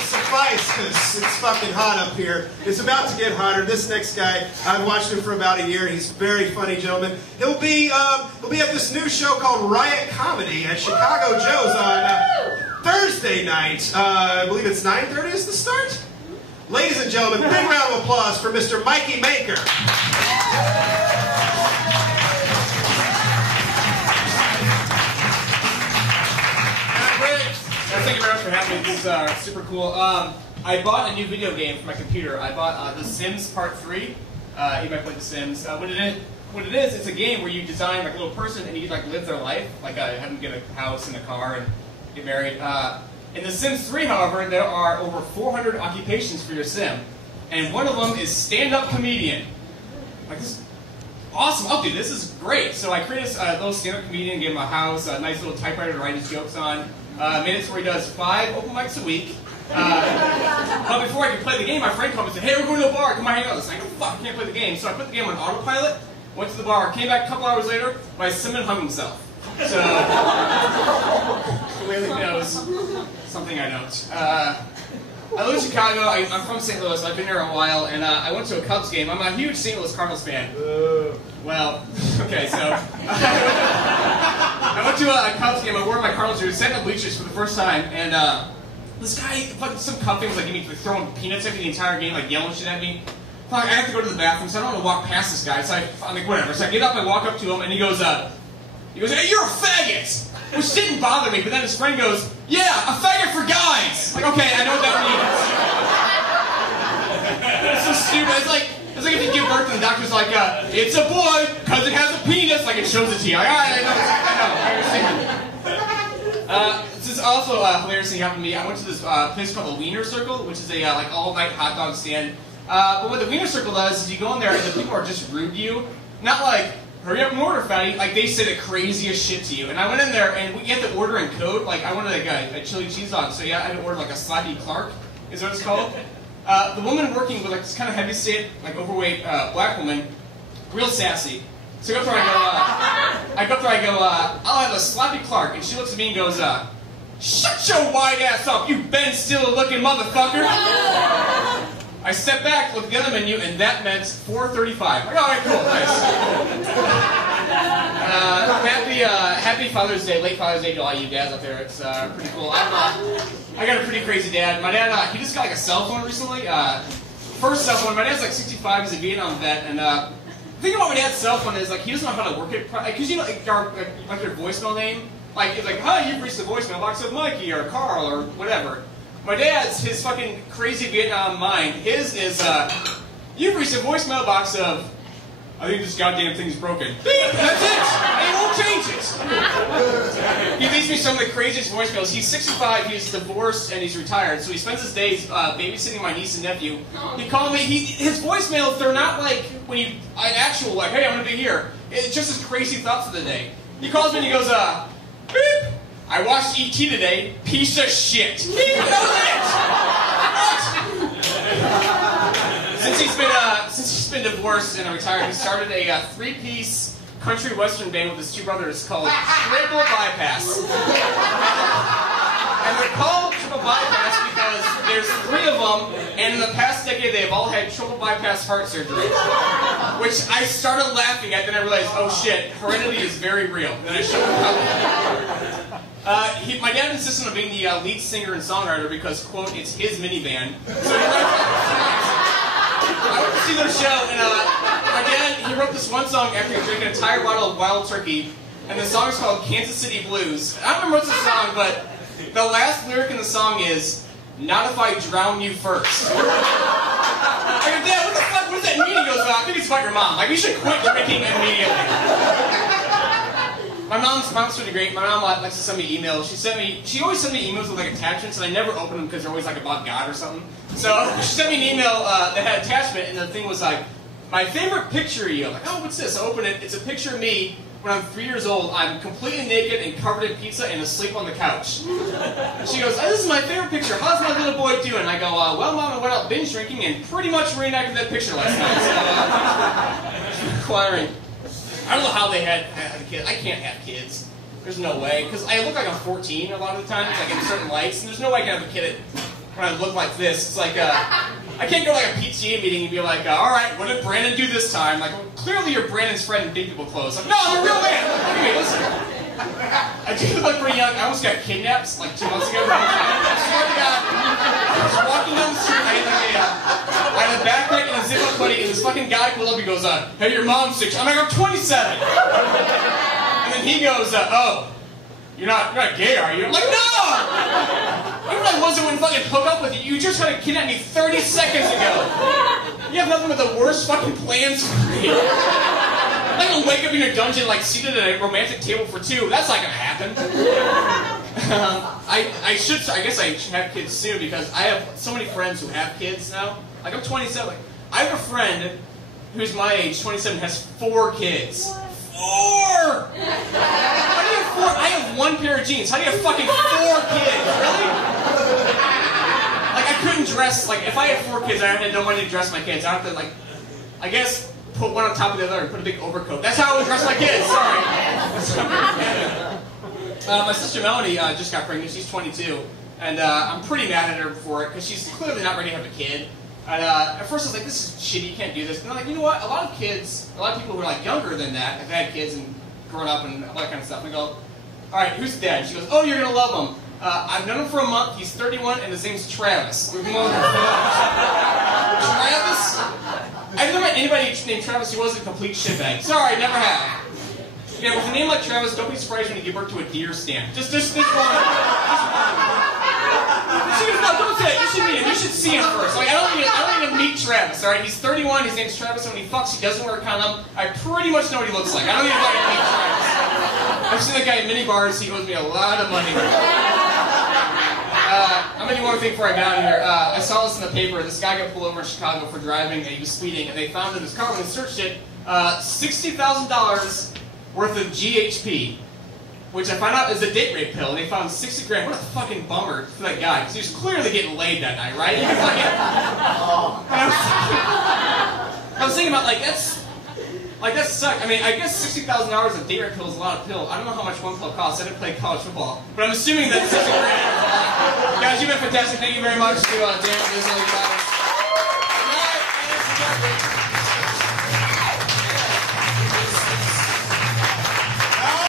suffice, because it's fucking hot up here. It's about to get hotter. This next guy, I've watched him for about a year. He's a very funny gentleman. He'll be at this new show called Riot Comedy at Chicago Joe's on Thursday night. I believe it's 9:30 is the start. Ladies and gentlemen, big round of applause for Mr. Mikey Manker. Thank you very much for having me. This is super cool. I bought a new video game for my computer. I bought The Sims Part 3. You might play The Sims. What it is, it's a game where you design like a little person and you like live their life, like have them get a house and a car and get married. In The Sims 3, however, there are over 400 occupations for your sim, and one of them is stand-up comedian. Like this is awesome. Oh, dude, this is great. So I created a little stand-up comedian, gave him a house, a nice little typewriter to write his jokes on. Made it to where he does 5 open mics a week. But before I could play the game, my friend called me and said, "Hey, we're going to a bar. Come on, hang out." I was like, "Oh, fuck, I can't play the game." So I put the game on autopilot, went to the bar, came back a couple hours later, my Simon hung himself. So, clearly knows something I don't. I live in Chicago. I'm from St. Louis. I've been here a while, and I went to a Cubs game. I'm a huge St. Louis Cardinals fan. Well, okay, so I went to a Cubs game. I wore my Cardinals jersey, sat in the bleachers for the first time, and this guy, fucking some Cub fan, was like throwing peanuts at me the entire game, like yelling shit at me. I have to go to the bathroom, so I don't want to walk past this guy. So I'm like, whatever. So I get up, I walk up to him, and he goes, "Hey, you're a faggot!" Which didn't bother me, but then his friend goes, "Yeah, a faggot for guys!" Like, okay, I know what that means. It's so stupid. It's like if you give birth and the doctor's like, "It's a boy, because it has a penis," like it shows it to you. Like, alright, I know, this is also a hilarious thing happened to me. I went to this place called the Wiener Circle, which is a like all-night hot dog stand. But what the Wiener Circle does is you go in there and the people are just rude to you. Not like, "Hurry up and order, fatty." Like, they say the craziest shit to you. And I went in there, and you have to order in code. Like, I wanted a chili cheese dog, so yeah, I had to order like a Slappy Clark, is what it's called. The woman working with like this kind of heavy-set, like overweight black woman, real sassy. So I go up there, I go, "I'll have a Slappy Clark," and she looks at me and goes, "Shut your white ass up, you Ben Stiller looking motherfucker." I stepped back, looked at the other menu, and that meant $4.35. Like, alright, cool, nice. Happy Father's Day, late Father's Day to all you dads out there. It's pretty cool. I got a pretty crazy dad. My dad, he just got like a cell phone recently. First cell phone. My dad's like 65. He's a Vietnam vet, and the thing about my dad's cell phone is like he doesn't know how to work it. Because you know, like your voicemail name, like it's like, "Hi, you've reached the voicemail box of Mikey or Carl or whatever." My dad's, his fucking crazy Vietnam mind, his is, "You've reached the voicemail box of, I think this goddamn thing's broken." Beep! That's it! And he won't change it! He leaves me some of the craziest voicemails. He's 65, he's divorced, and he's retired, so he spends his days babysitting my niece and nephew. He called me, his voicemails, they're not like, when you, actual, like, "Hey, I'm gonna be here." It's just his crazy thoughts of the day. He calls me and he goes, "Beep! I watched E.T. today, piece of shit." That was it! What? Since he's been divorced and retired, he started a 3-piece country western band with his 2 brothers called Triple Bypass. And they're called Triple Bypass because there's 3 of them, and in the past decade they've all had triple bypass heart surgery. Which I started laughing at, then I realized, oh shit, heredity is very real. Then I showed him how. My dad insisted on being the lead singer and songwriter because, quote, "it's his minivan." So I went to see their show, and my dad, he wrote this one song after he drank an entire bottle of Wild Turkey, and the song is called Kansas City Blues. I don't remember what's the song, but the last lyric in the song is, "Not if I drown you first." I go, "Dad, what the fuck, what does that mean?" He goes, "I think it's about your mom. Like, you should quit drinking immediately." My mom's pretty great. My mom likes to send me emails. She always sends me emails with like attachments, and I never open them because they're always like about God or something. So she sent me an email that had an attachment, and the thing was like, "My favorite picture of you." I'm like, "Oh, what's this?" I open it. It's a picture of me when I'm 3 years old. I'm completely naked and covered in pizza and asleep on the couch. And she goes, "Oh, this is my favorite picture. How's my little boy doing?" And I go, "Well, Mom, I went out binge drinking and pretty much reenacted that picture last night." So, requiring. I don't know how they had a kid. I can't have kids. There's no way. Because I look like I'm 14 a lot of the times, like in certain lights, and there's no way I can have a kid at when I look like this. It's like, I can't go to like a PTA meeting and be like, all right, what did Brandon do this time? Like, well, clearly you're Brandon's friend in big people clothes. Like, no, I'm a real man. Anyway, listen. I do look pretty young. I almost got kidnapped like 2 months ago. I swear to God, I was walking down the street. I had a backpack and a zip-up hoodie, and this fucking guy pulled up. He goes, hey, your mom's 6. I'm like, I'm 27. And then he goes, oh, you're not gay, are you? I'm like, no! Even if I wasn't when fucking hook up with you, you just tried to kidnap me 30 seconds ago. You have nothing but the worst fucking plans for me. I'm not gonna wake up in your dungeon like seated at a romantic table for 2. That's not gonna happen. I guess I should have kids soon because I have so many friends who have kids now. Like I'm 27. Like, I have a friend who's my age, 27, has 4 kids. 4! How do you have 4? I have 1 pair of jeans. How do you have fucking 4 kids? Really? Like I couldn't dress. Like if I had 4 kids, I had no money to dress my kids. I have to like, I guess. Put one on top of the other and put a big overcoat. That's how I would dress my kids. Sorry. My sister Melanie just got pregnant. She's 22, and I'm pretty mad at her for it because she's clearly not ready to have a kid. And at first I was like, "This is shitty. You can't do this." And I'm like, you know what? A lot of people who are like younger than that have had kids and grown up and all that kind of stuff. And I go, "All right, who's the dad?" She goes, "Oh, you're gonna love him. I've known him for a month. He's 31, and his name's Travis." We've known him for Travis. I've never met anybody named Travis who wasn't a complete shitbag. Sorry, never have. Yeah, with a name like Travis, don't be surprised when you give birth to a deer stand. Just one. No, don't say it. You should meet him. You should see him first. Like, I don't even meet Travis, alright? He's 31, his name's Travis, and when he fucks, he doesn't wear a condom. I pretty much know what he looks like. I don't even want to meet Travis. I've seen that guy in mini bars. He owes me a lot of money. I'm going to do one thing before I get out of here. I saw this in the paper. This guy got pulled over in Chicago for driving, and he was speeding, and they found in his car when they searched it, $60,000 worth of GHP, which I found out is a date rape pill, and they found 60 grand. What a fucking bummer for that guy, because he was clearly getting laid that night, right? I was thinking about, that sucks. I mean, I guess $60,000 of date rape pill is a lot of pill. I don't know how much one pill costs. I didn't play college football. But I'm assuming that 60 grand. Guys, you've been fantastic. Thank you very much to Dan, Liz,